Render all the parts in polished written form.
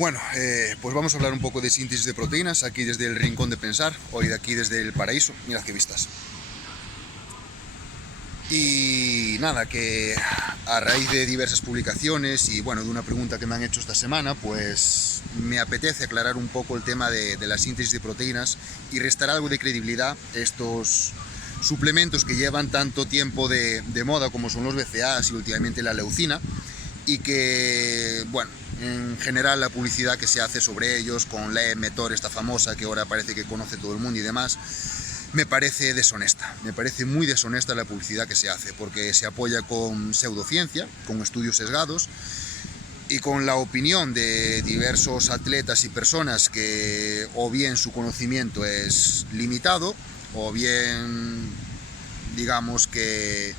Bueno, pues vamos a hablar un poco de síntesis de proteínas, aquí desde el Rincón de Pensar, hoy de aquí desde el Paraíso, mirad qué vistas. Y nada, que a raíz de diversas publicaciones y bueno, de una pregunta que me han hecho esta semana, pues me apetece aclarar un poco el tema de la síntesis de proteínas y restar algo de credibilidad a estos suplementos que llevan tanto tiempo de moda como son los BCAAs y últimamente la leucina, y que, bueno, en general la publicidad que se hace sobre ellos con la Metor, esta famosa que ahora parece que conoce todo el mundo y demás, me parece deshonesta, me parece muy deshonesta la publicidad que se hace, porque se apoya con pseudociencia, con estudios sesgados y con la opinión de diversos atletas y personas que o bien su conocimiento es limitado o bien, digamos, que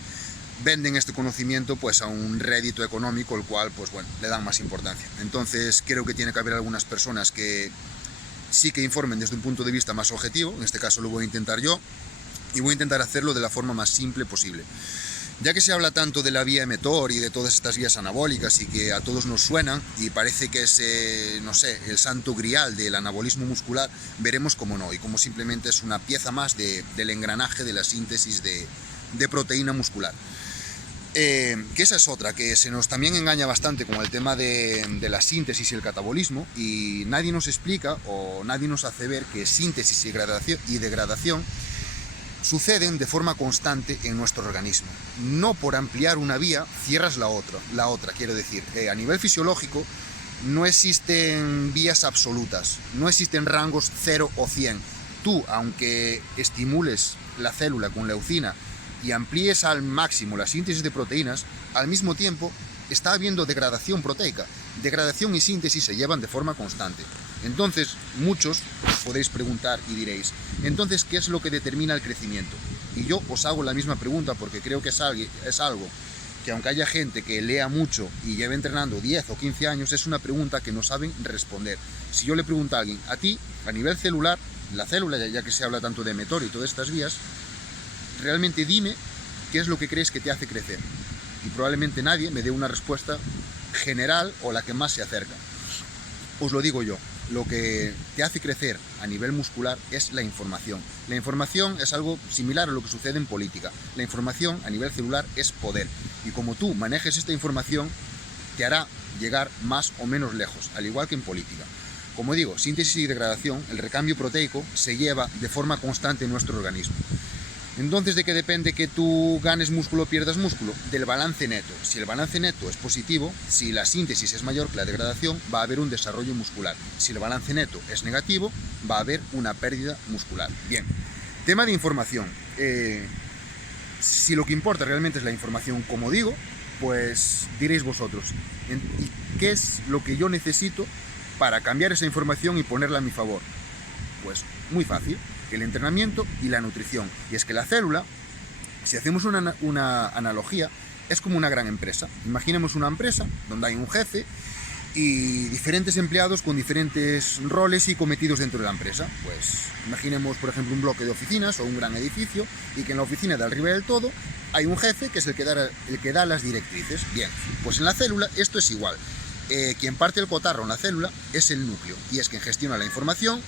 venden este conocimiento pues a un rédito económico, el cual pues bueno, le dan más importancia. Entonces creo que tiene que haber algunas personas que sí que informen desde un punto de vista más objetivo, en este caso lo voy a intentar yo, y voy a intentar hacerlo de la forma más simple posible. Ya que se habla tanto de la vía Metor y de todas estas vías anabólicas y que a todos nos suenan y parece que es, no sé, el santo grial del anabolismo muscular, veremos cómo no, y cómo simplemente es una pieza más del engranaje de la síntesis de proteína muscular. Que esa es otra, que se nos también engaña bastante con el tema de la síntesis y el catabolismo, y nadie nos explica o nadie nos hace ver que síntesis y degradación suceden de forma constante en nuestro organismo. No por ampliar una vía cierras la otra, quiero decir, a nivel fisiológico no existen vías absolutas, no existen rangos 0 o 100. Tú, aunque estimules la célula con leucina y amplíes al máximo la síntesis de proteínas, al mismo tiempo está habiendo degradación proteica. Degradación y síntesis se llevan de forma constante. Entonces, muchos podéis preguntar y diréis, entonces, ¿qué es lo que determina el crecimiento? Y yo os hago la misma pregunta porque creo que es algo que, aunque haya gente que lea mucho y lleve entrenando 10 o 15 años, es una pregunta que no saben responder. Si yo le pregunto a alguien, a ti, a nivel celular, la célula, ya que se habla tanto de Metor y todas estas vías, realmente dime qué es lo que crees que te hace crecer. Y probablemente nadie me dé una respuesta general o la que más se acerca. Os lo digo yo, lo que te hace crecer a nivel muscular es la información. La información es algo similar a lo que sucede en política. La información a nivel celular es poder. Y como tú manejes esta información, te hará llegar más o menos lejos, al igual que en política. Como digo, síntesis y degradación, el recambio proteico se lleva de forma constante en nuestro organismo. Entonces, ¿de qué depende que tú ganes músculo o pierdas músculo? Del balance neto. Si el balance neto es positivo, si la síntesis es mayor que la degradación, va a haber un desarrollo muscular. Si el balance neto es negativo, va a haber una pérdida muscular. Bien, tema de información. Si lo que importa realmente es la información, como digo, pues diréis vosotros, ¿y qué es lo que yo necesito para cambiar esa información y ponerla a mi favor? Pues muy fácil, el entrenamiento y la nutrición. Y es que la célula, si hacemos una analogía, es como una gran empresa. Imaginemos una empresa donde hay un jefe y diferentes empleados con diferentes roles y cometidos dentro de la empresa. Pues imaginemos, por ejemplo, un bloque de oficinas o un gran edificio, y que en la oficina de arriba del todo hay un jefe que es el que da las directrices. Bien, pues en la célula esto es igual. Quien parte el cotarro en la célula es el núcleo, y es quien gestiona la información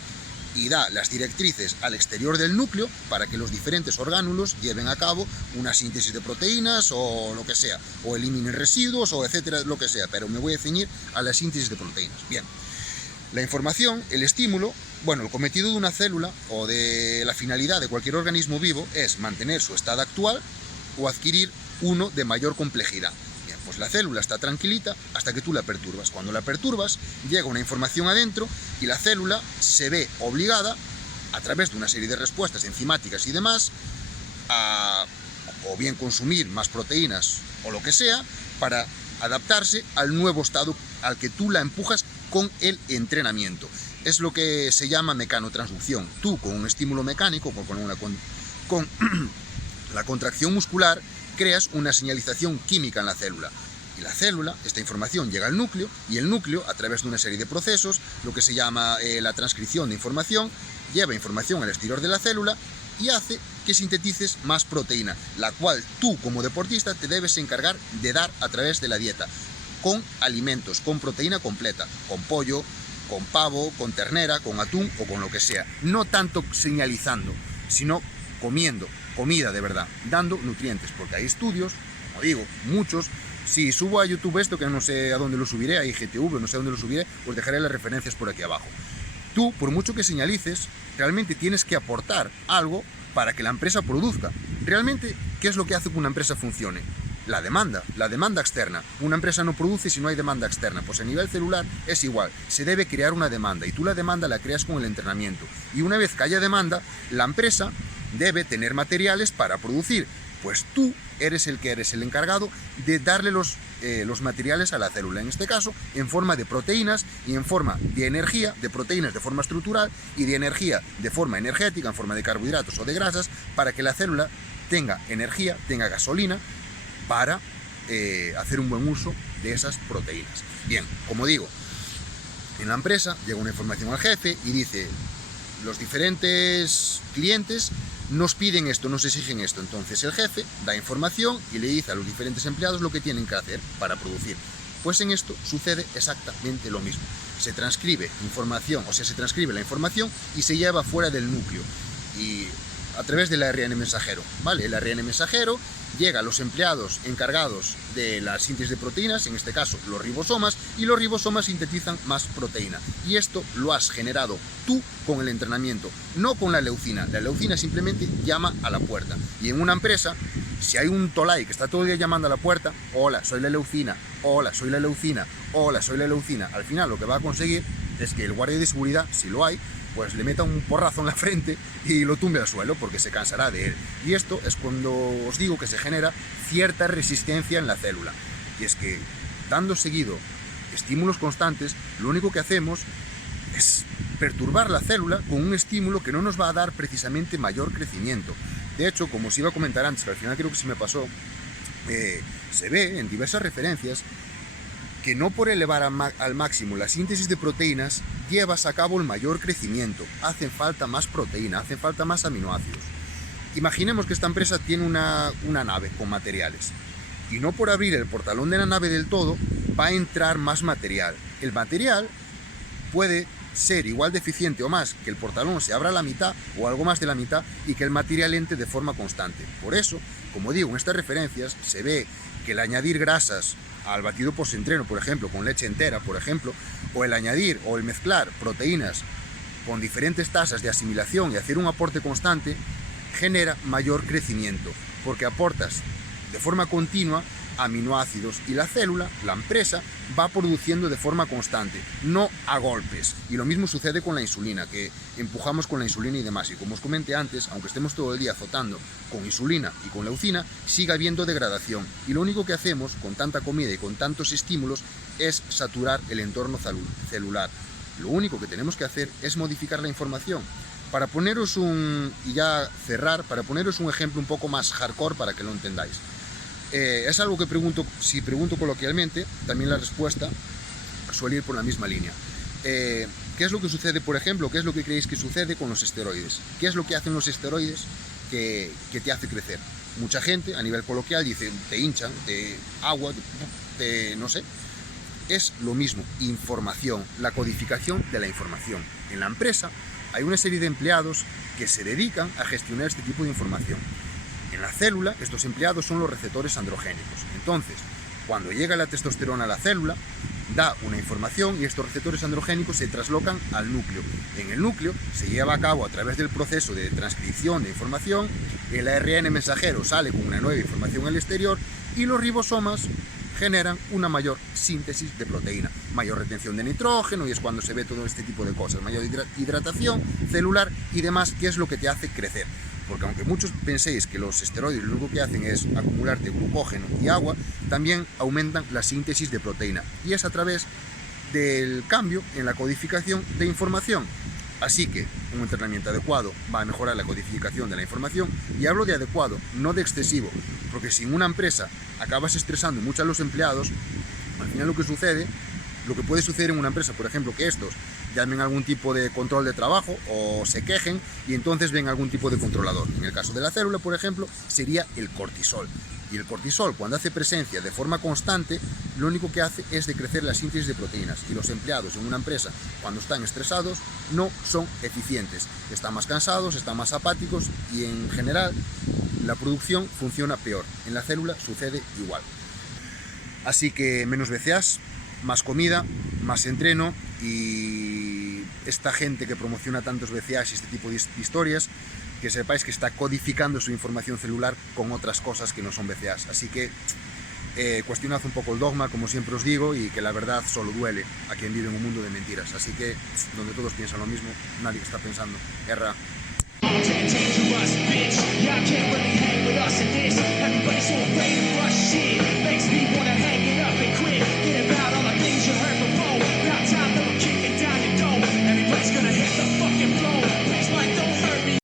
y da las directrices al exterior del núcleo para que los diferentes orgánulos lleven a cabo una síntesis de proteínas o lo que sea, o eliminen residuos o etcétera, lo que sea, pero me voy a ceñir a la síntesis de proteínas. Bien, la información, el estímulo, bueno, el cometido de una célula o de la finalidad de cualquier organismo vivo es mantener su estado actual o adquirir uno de mayor complejidad. Pues la célula está tranquilita hasta que tú la perturbas. Cuando la perturbas, llega una información adentro y la célula se ve obligada, a través de una serie de respuestas enzimáticas y demás, a o bien consumir más proteínas o lo que sea, para adaptarse al nuevo estado al que tú la empujas con el entrenamiento. Es lo que se llama mecanotransducción. Tú, con un estímulo mecánico, con la contracción muscular, creas una señalización química en la célula. Y la célula, esta información llega al núcleo, y el núcleo, a través de una serie de procesos, lo que se llama la transcripción de información, lleva información al exterior de la célula y hace que sintetices más proteína, la cual tú, como deportista, te debes encargar de dar a través de la dieta. con alimentos, con proteína completa, con pollo, con pavo, con ternera, con atún o con lo que sea. No tanto señalizando, sino comiendo comida de verdad, dando nutrientes, porque hay estudios, como digo, muchos. Si subo a YouTube esto, que no sé a dónde lo subiré, a IGTV, no sé a dónde lo subiré, os dejaré las referencias por aquí abajo. Tú, por mucho que señalices, realmente tienes que aportar algo para que la empresa produzca. Realmente, ¿qué es lo que hace que una empresa funcione? La demanda externa. Una empresa no produce si no hay demanda externa. Pues a nivel celular es igual, se debe crear una demanda y tú la demanda la creas con el entrenamiento. Y una vez que haya demanda, la empresa debe tener materiales para producir. Pues tú eres el que eres el encargado de darle los materiales a la célula, en este caso en forma de proteínas y en forma de energía, de proteínas de forma estructural y de energía de forma energética, en forma de carbohidratos o de grasas, para que la célula tenga energía, tenga gasolina para hacer un buen uso de esas proteínas. Bien, como digo, en la empresa llega una información al jefe y dice: los diferentes clientes nos piden esto, nos exigen esto. Entonces el jefe da información y le dice a los diferentes empleados lo que tienen que hacer para producir. Pues en esto sucede exactamente lo mismo. Se transcribe información, o sea, se transcribe la información y se lleva fuera del núcleo. Y a través del ARN mensajero, ¿vale? El ARN mensajero llega a los empleados encargados de la síntesis de proteínas, en este caso los ribosomas, y los ribosomas sintetizan más proteína. Y esto lo has generado tú con el entrenamiento, no con la leucina. La leucina simplemente llama a la puerta. Y en una empresa, si hay un tolai que está todo el día llamando a la puerta: hola, soy la leucina, hola, soy la leucina, hola, soy la leucina, al final lo que va a conseguir es que el guardia de seguridad, si lo hay, pues le meta un porrazo en la frente y lo tumbe al suelo, porque se cansará de él. Y esto es cuando os digo que se genera cierta resistencia en la célula. Y es que, dando seguido estímulos constantes, lo único que hacemos es perturbar la célula con un estímulo que no nos va a dar precisamente mayor crecimiento. De hecho, como os iba a comentar antes, que al final creo que se me pasó, se ve en diversas referencias que no por elevar al máximo la síntesis de proteínas llevas a cabo el mayor crecimiento. Hacen falta más proteína, hacen falta más aminoácidos. Imaginemos que esta empresa tiene una nave con materiales y no por abrir el portalón de la nave del todo va a entrar más material. El material puede ser igual de eficiente o más que el portalón se abra a la mitad o algo más de la mitad y que el material entre de forma constante. Por eso, como digo, en estas referencias se ve que el añadir grasas al batido postentreno, por ejemplo, con leche entera, por ejemplo, o el añadir o el mezclar proteínas con diferentes tasas de asimilación y hacer un aporte constante, genera mayor crecimiento, porque aportas de forma continua aminoácidos y la célula, la empresa, va produciendo de forma constante, no a golpes. Y lo mismo sucede con la insulina, que empujamos con la insulina y demás. Y como os comenté antes, aunque estemos todo el día azotando con insulina y con leucina, sigue habiendo degradación. Y lo único que hacemos con tanta comida y con tantos estímulos es saturar el entorno celular. Lo único que tenemos que hacer es modificar la información. Para poneros y ya cerrar, para poneros un ejemplo un poco más hardcore para que lo entendáis. Es algo que si pregunto coloquialmente, también la respuesta suele ir por la misma línea. ¿Qué es lo que sucede, por ejemplo? ¿Qué es lo que creéis que sucede con los esteroides? ¿Qué es lo que hacen los esteroides que te hace crecer? Mucha gente, a nivel coloquial, dice: te hinchan, te agua, no sé. Es lo mismo, información, la codificación de la información. En la empresa hay una serie de empleados que se dedican a gestionar este tipo de información. En la célula, estos empleados son los receptores androgénicos. Entonces, cuando llega la testosterona a la célula, da una información y estos receptores androgénicos se traslocan al núcleo. En el núcleo se lleva a cabo, a través del proceso de transcripción de información, el ARN mensajero sale con una nueva información al exterior y los ribosomas generan una mayor síntesis de proteína, mayor retención de nitrógeno, y es cuando se ve todo este tipo de cosas, mayor hidratación celular y demás, que es lo que te hace crecer. Porque aunque muchos penséis que los esteroides lo único que hacen es acumularte glucógeno y agua, también aumentan la síntesis de proteína, y es a través del cambio en la codificación de información. Así que un entrenamiento adecuado va a mejorar la codificación de la información, y hablo de adecuado, no de excesivo, porque si en una empresa acabas estresando mucho a los empleados, al final lo que puede suceder en una empresa, por ejemplo, que estos llamen a algún tipo de control de trabajo o se quejen y entonces ven algún tipo de controlador. En el caso de la célula, por ejemplo, sería el cortisol. Y el cortisol, cuando hace presencia de forma constante, lo único que hace es decrecer la síntesis de proteínas. Y los empleados en una empresa, cuando están estresados, no son eficientes. Están más cansados, están más apáticos y en general la producción funciona peor. En la célula sucede igual. Así que menos BCAAs, más comida, más entreno y esta gente que promociona tantos BCAAs y este tipo de historias, que sepáis que está codificando su información celular con otras cosas que no son BCAAs. Así que cuestionad un poco el dogma, como siempre os digo, y que la verdad solo duele a quien vive en un mundo de mentiras. Así que donde todos piensan lo mismo, nadie está pensando. Guerra.